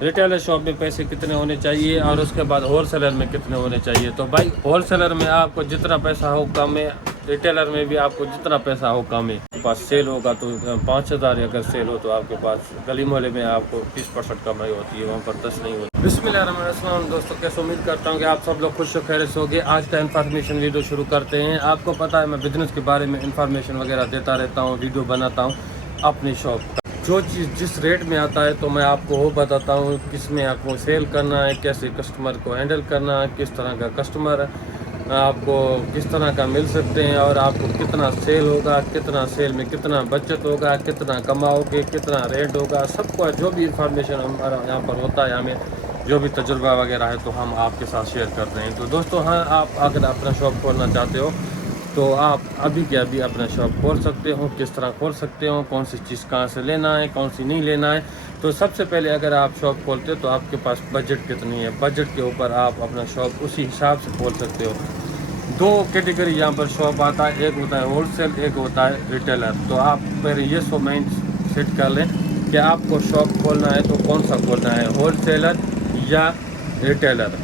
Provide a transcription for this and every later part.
Retailer shop में पैसे कितने होने चाहिए और उसके बाद होलसेलर में कितने होने चाहिए। तो भाई होलसेलर में आपको जितना पैसा हो कम है, रिटेलर में भी आपको जितना पैसा हो कम है। आपके पास सेल होगा तो 5,000 अगर सेल हो तो आपके पास गली मोहल्ले में आपको 30% कमाई होती है, वहाँ पर 10 नहीं होती। बिस्मिल्लाहिर्रहमानिर्रहीम। दोस्तों कैसे, उम्मीद करता हूँ कि आप सब लोग खुश हो खैर से होंगे। आज का इन्फॉर्मेशन वीडियो शुरू करते हैं। आपको पता है मैं बिजनेस के बारे में इन्फॉर्मेशन वगैरह देता रहता हूँ, वीडियो बनाता हूँ अपनी शॉप का। जो चीज़ जिस रेट में आता है तो मैं आपको वो बताता हूँ, किस में आपको सेल करना है, कैसे कस्टमर को हैंडल करना है, किस तरह का कस्टमर आपको किस तरह का मिल सकते हैं और आपको कितना सेल होगा, कितना सेल में कितना बचत होगा, कितना कमाओगे, कितना रेट होगा, सबको जो भी इंफॉर्मेशन हमारा यहाँ पर होता है, हमें जो भी तजुर्बा वगैरह है तो हम आपके साथ शेयर कर रहे हैं। तो दोस्तों हाँ, आप अगर अपना शॉप खोलना चाहते हो तो आप अभी के अभी अपना शॉप खोल सकते हो। किस तरह खोल सकते हो, कौन सी चीज़ कहाँ से लेना है, कौन सी नहीं लेना है। तो सबसे पहले अगर आप शॉप खोलते हो तो आपके पास बजट कितनी है, बजट के ऊपर आप अपना शॉप उसी हिसाब से खोल सकते हो। दो कैटेगरी यहाँ पर शॉप आता है, एक होता है होलसेल, एक होता है रिटेलर। तो आप पहले ये सो माइंड सेट कर लें कि आपको शॉप खोलना है तो कौन सा खोलना है, होलसेलर या रिटेलर।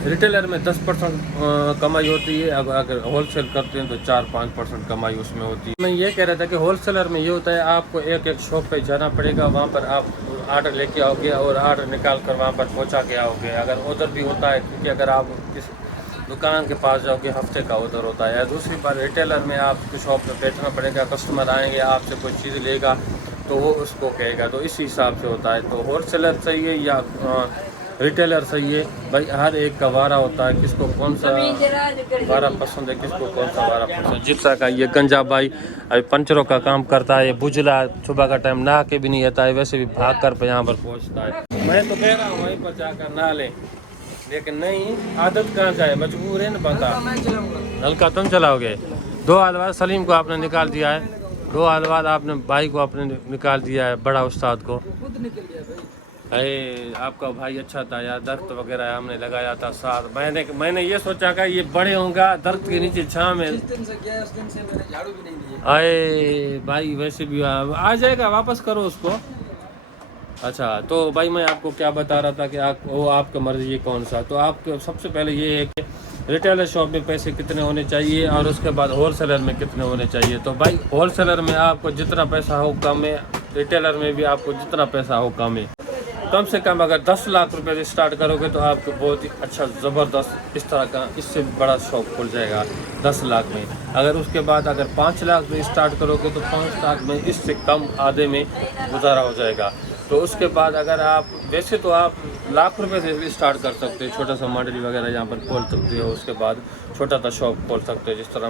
रिटेलर में 10% कमाई होती है, अगर होलसेल करते हैं तो 4-5% कमाई उसमें होती है। मैं ये कह रहा था कि होलसेलर में ये होता है आपको एक एक शॉप पे जाना पड़ेगा, वहाँ पर आप आर्डर लेके आओगे और आर्डर निकाल कर वहाँ पर पहुँचा के आओगे। अगर उधर भी होता है, क्योंकि अगर आप किस दुकान के पास जाओगे हफ्ते का उधर होता है। दूसरी बात रिटेलर में आपको शॉप पे बैठना पड़ेगा, कस्टमर आएंगे आपसे कोई चीज़ लेगा तो वो उसको कहेगा, तो इसी हिसाब से होता है। तो होलसेलर सही है या रिटेलर सही है भाई, हर एक का वारा होता है, किसको कौन सा वारा पसंद है, किसको कौन सा वारा पसंद है। जिस तरह का ये गंजा भाई अभी पंचरों का काम करता है, ये बुझला सुबह का टाइम नहा के भी नहीं आता है, वैसे भी भाग कर यहाँ पर पहुँचता है। मैं तो कह रहा हूँ वहीं पर जाकर नहा लें, लेकिन नहीं, आदत कहाँ जाए, मजबूर है ना बंदा। हल्का तुम चलाओगे। 2 हाल बाद सलीम को आपने निकाल दिया है, 2 हाल बाद आपने भाई को आपने निकाल दिया है, बड़ा उस्ताद को। अरे आपका भाई अच्छा था यार, दर्द वगैरह हमने लगाया था साथ। मैंने ये सोचा कि ये बड़े होगा दर्द के नीचे छां में। अरे भाई वैसे भी आ जाएगा, वापस करो उसको। अच्छा तो भाई मैं आपको क्या बता रहा था कि वो आपका मर्जी है कौन सा। तो आपको सबसे पहले ये है कि रिटेलर शॉप में पैसे कितने होने चाहिए और उसके बाद होलसेलर में कितने होने चाहिए। तो भाई होलसेलर में आपको जितना पैसा हो कम है, रिटेलर में भी आपको जितना पैसा हो कम है। कम से कम अगर 10 लाख रुपए से स्टार्ट करोगे तो आपको बहुत ही अच्छा ज़बरदस्त इस तरह का इससे बड़ा शॉप खुल जाएगा 10 लाख में। अगर उसके बाद अगर 5 लाख में स्टार्ट करोगे तो 5 लाख में इससे कम आधे में गुजारा हो जाएगा। तो उसके बाद अगर आप वैसे तो आप लाख रुपए से भी स्टार्ट कर सकते हो, छोटा सा मंडली वगैरह यहाँ पर खोल सकते हो। उसके बाद छोटा सा शॉप खोल सकते हो, जिस तरह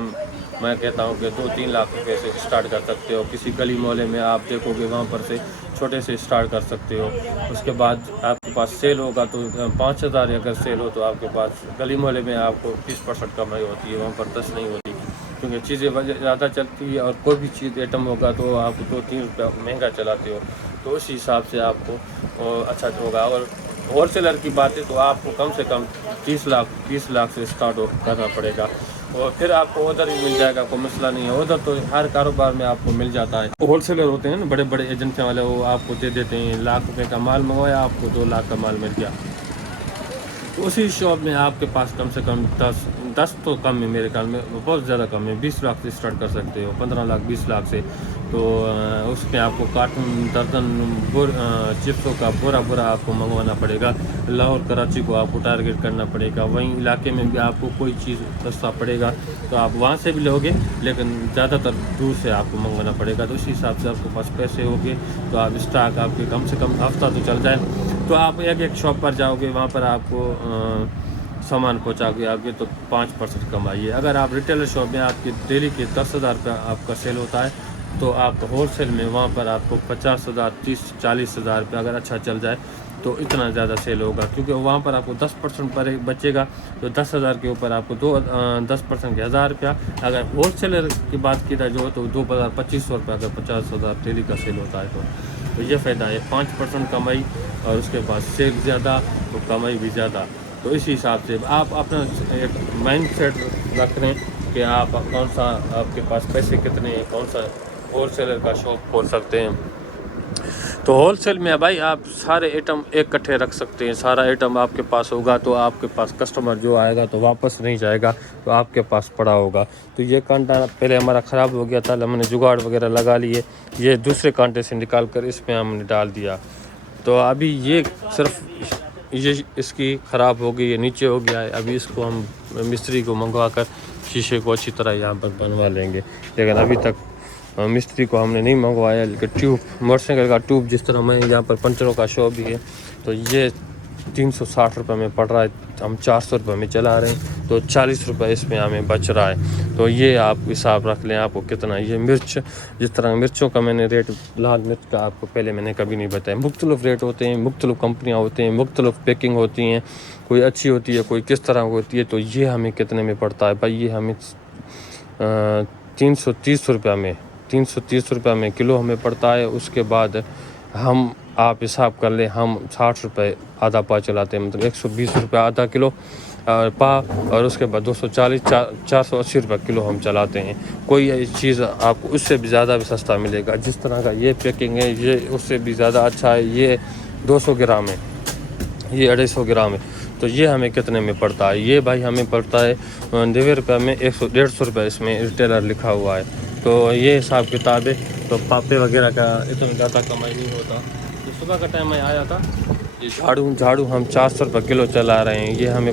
मैं कहता हूँ कि 2-3 लाख रुपए से स्टार्ट कर सकते हो। किसी गली मोहल्ले में आप देखोगे वहाँ पर से छोटे से स्टार्ट कर सकते हो। उसके बाद आपके पास सेल होगा तो 5,000 अगर सेल हो तो आपके पास गली मोहल्ले में आपको 30% कमाई होती है, वहाँ पर 10 नहीं होती, क्योंकि चीज़ें ज़्यादा चलती है और कोई भी चीज़ आइटम होगा तो आप 2-3 रुपया महंगा चलाते हो, तो उस हिसाब से आपको अच्छा होगा। और होलसेलर की बात है तो आपको कम से कम 20 लाख से स्टार्ट करना पड़ेगा और फिर आपको उधर ही मिल जाएगा, कोई मसला नहीं है। उधर तो हर कारोबार में आपको मिल जाता है। होलसेलर होते हैं ना बड़े बड़े एजेंसी वाले, वो आपको दे देते हैं, लाख रुपए का माल मंगवाया आपको 2 लाख का माल मिल गया। तो उसी शॉप में आपके पास कम से कम 10 तो कम है मेरे ख्याल में, बहुत ज़्यादा कम है, 20 लाख से स्टार्ट कर सकते हो, 15 लाख 20 लाख से। तो उसमें आपको कार्टून दर्जन चिप्सों का बोरा आपको मंगवाना पड़ेगा। लाहौर कराची को आपको टारगेट करना पड़ेगा, वहीं इलाके में भी आपको कोई चीज़ सस्ता पड़ेगा तो आप वहाँ से भी लोगे, लेकिन ज़्यादातर दूर से आपको मंगवाना पड़ेगा। तो उसी हिसाब से आपके पास पैसे होंगे तो आप स्टॉक आपके कम से कम हफ्ता तो चल जाए। तो आप एक शॉप पर जाओगे, वहाँ पर आपको सामान पहुँचाओगे आगे तो 5% कमाई है। अगर आप रिटेलर शॉप में आपके डेली के 10,000 रुपया आपका सेल होता है तो आप होलसेल में वहाँ पर आपको 50,000 30-40 हज़ार रुपया अगर अच्छा चल जाए तो इतना ज़्यादा सेल होगा, क्योंकि वहाँ पर आपको 10% पर बचेगा। तो 10,000 के ऊपर आपको 10% के 1,000 रुपया। अगर होलसेलर की बात की जाए जो तो 2,2500 रुपये अगर 50,000 डेली का सेल होता है तो ये फ़ायदा है, 5% कमाई और उसके बाद सेल ज़्यादा तो कमाई भी ज़्यादा। तो इसी हिसाब से आप अपना एक माइंड सेट रख लें कि आप कौन सा, आपके पास पैसे कितने हैं, कौन सा होलसेलर का शॉप खोल सकते हैं। तो होलसेल में भाई आप सारे आइटम इकट्ठे रख सकते हैं, सारा आइटम आपके पास होगा तो आपके पास कस्टमर जो आएगा तो वापस नहीं जाएगा, तो आपके पास पड़ा होगा। तो ये कांटा पहले हमारा ख़राब हो गया था, हमने जुगाड़ वगैरह लगा लिए, ये दूसरे कांटे से निकाल कर इसमें हमने डाल दिया। तो अभी ये सिर्फ ये इसकी ख़राब हो गई है, नीचे हो गया है। अभी इसको हम मिस्त्री को मंगवा कर शीशे को अच्छी तरह यहाँ पर बनवा लेंगे, लेकिन अभी तक मिस्त्री को हमने नहीं मंगवाया। लेकिन ट्यूब, मोटरसाइकिल का ट्यूब जिस तरह मैं यहाँ पर पंचरों का शॉप भी है, तो ये 360 रुपये में पड़ रहा है, हम 400 रुपये में चला रहे हैं, तो 40 रुपये इसमें हमें बच रहा है। तो ये आप हिसाब रख लें आपको कितना। ये मिर्च, जिस तरह मिर्चों का मैंने रेट, लाल मिर्च का आपको पहले मैंने कभी नहीं बताया, मुख्तलिफ रेट होते हैं, मुख्तलिफ कंपनियाँ होती हैं, मुख्तलिफ पैकिंग होती हैं, कोई अच्छी होती है, कोई किस तरह होती है। तो ये हमें कितने में पड़ता है भाई, ये हमें 330 रुपये में, 330 रुपये में किलो हमें पड़ता है। उसके बाद हम, आप हिसाब कर लें, हम 60 रुपये आधा पा चलाते हैं, मतलब 120 रुपये आधा किलो पा, और उसके बाद 240 480 रुपये किलो हम चलाते हैं। कोई चीज़ आपको उससे भी ज़्यादा भी सस्ता मिलेगा। जिस तरह का ये पैकिंग है, ये उससे भी ज़्यादा अच्छा है। ये 200 ग्राम है, ये 250 ग्राम है। तो ये हमें कितने में पड़ता है, ये भाई हमें पड़ता है 90 रुपये में, 150 रुपये इसमें रिटेलर लिखा हुआ है। तो ये हिसाब किताब है। तो पापे वगैरह का इतना ज़्यादा कमाई नहीं होता। तो सुबह का टाइम मैं आया था, ये झाड़ू हम 400 रुपये किलो चला रहे हैं। ये हमें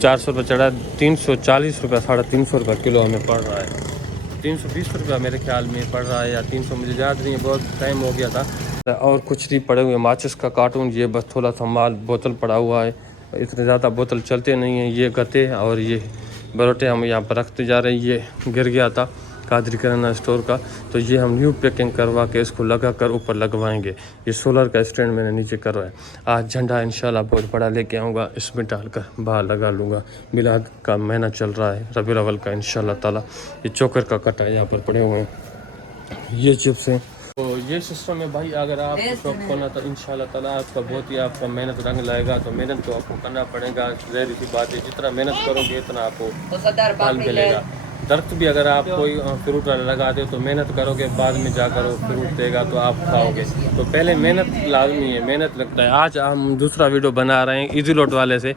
400 रुपये चढ़ा, 340 रुपये, 350 रुपये किलो हमें पड़ रहा है। 320 रुपये मेरे ख्याल में पड़ रहा है, या 300, मुझे याद नहीं है, बहुत टाइम हो गया था। और कुछ नहीं पड़े हुए, माचिस का कार्टून, ये बस थोड़ा सा माल बोतल पड़ा हुआ है। इतने ज़्यादा बोतल चलते नहीं हैं। ये गते और ये बरोटे हम यहाँ पर रखते जा रहे हैं। ये गिर गया था कादरी किराना स्टोर का, तो ये हम न्यू पैकिंग करवा के इसको लगा कर ऊपर लगवाएंगे। ये सोलर का स्टैंड मैंने नीचे करवाया। आज झंडा इंशाल्लाह बहुत बड़ा लेके आऊँगा, इसमें डालकर बाहर लगा लूँगा। मिलाद का महीना चल रहा है, रबीउल अव्वल का इंशाल्लाह ताला। ये चोकर का कटा यहाँ पर पड़े हुए हैं, ये चिप्स हैं। तो ये सिस्टम है भाई। अगर आप शॉप खोलना तो इंशाल्लाह ताला आपका बहुत ही आपका मेहनत रंग लाएगा। तो मेहनत तो आपको करना पड़ेगा, ज़ाहिर सी बात है। जितना मेहनत करोगे इतना आपको फल मिलेगा। दरख्त भी अगर आप कोई फ्रूट वाला लगाते हो तो मेहनत करोगे, बाद में जाकर वो फ्रूट देगा तो आप खाओगे। तो पहले मेहनत लाजमी है, मेहनत लगता है। आज हम दूसरा वीडियो बना रहे हैं इजी लोट वाले से,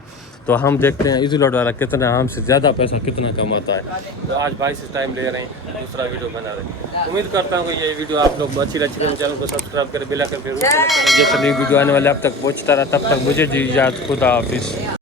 तो हम देखते हैं इजी लोट वाला कितना हमसे ज़्यादा पैसा कितना कमाता है। तो आज भाई से टाइम ले रहे हैं, दूसरा वीडियो बना रहे हैं। उम्मीद करता हूँ कि ये वीडियो आप लोग अच्छी लगी। चैनल को सब्सक्राइब करें, बेल आइकन पे जैसे नई वीडियो आने वाले अब तक पहुँचता रहा। तब तक मुझे जी इजाज़त, खुदा हाफिज़।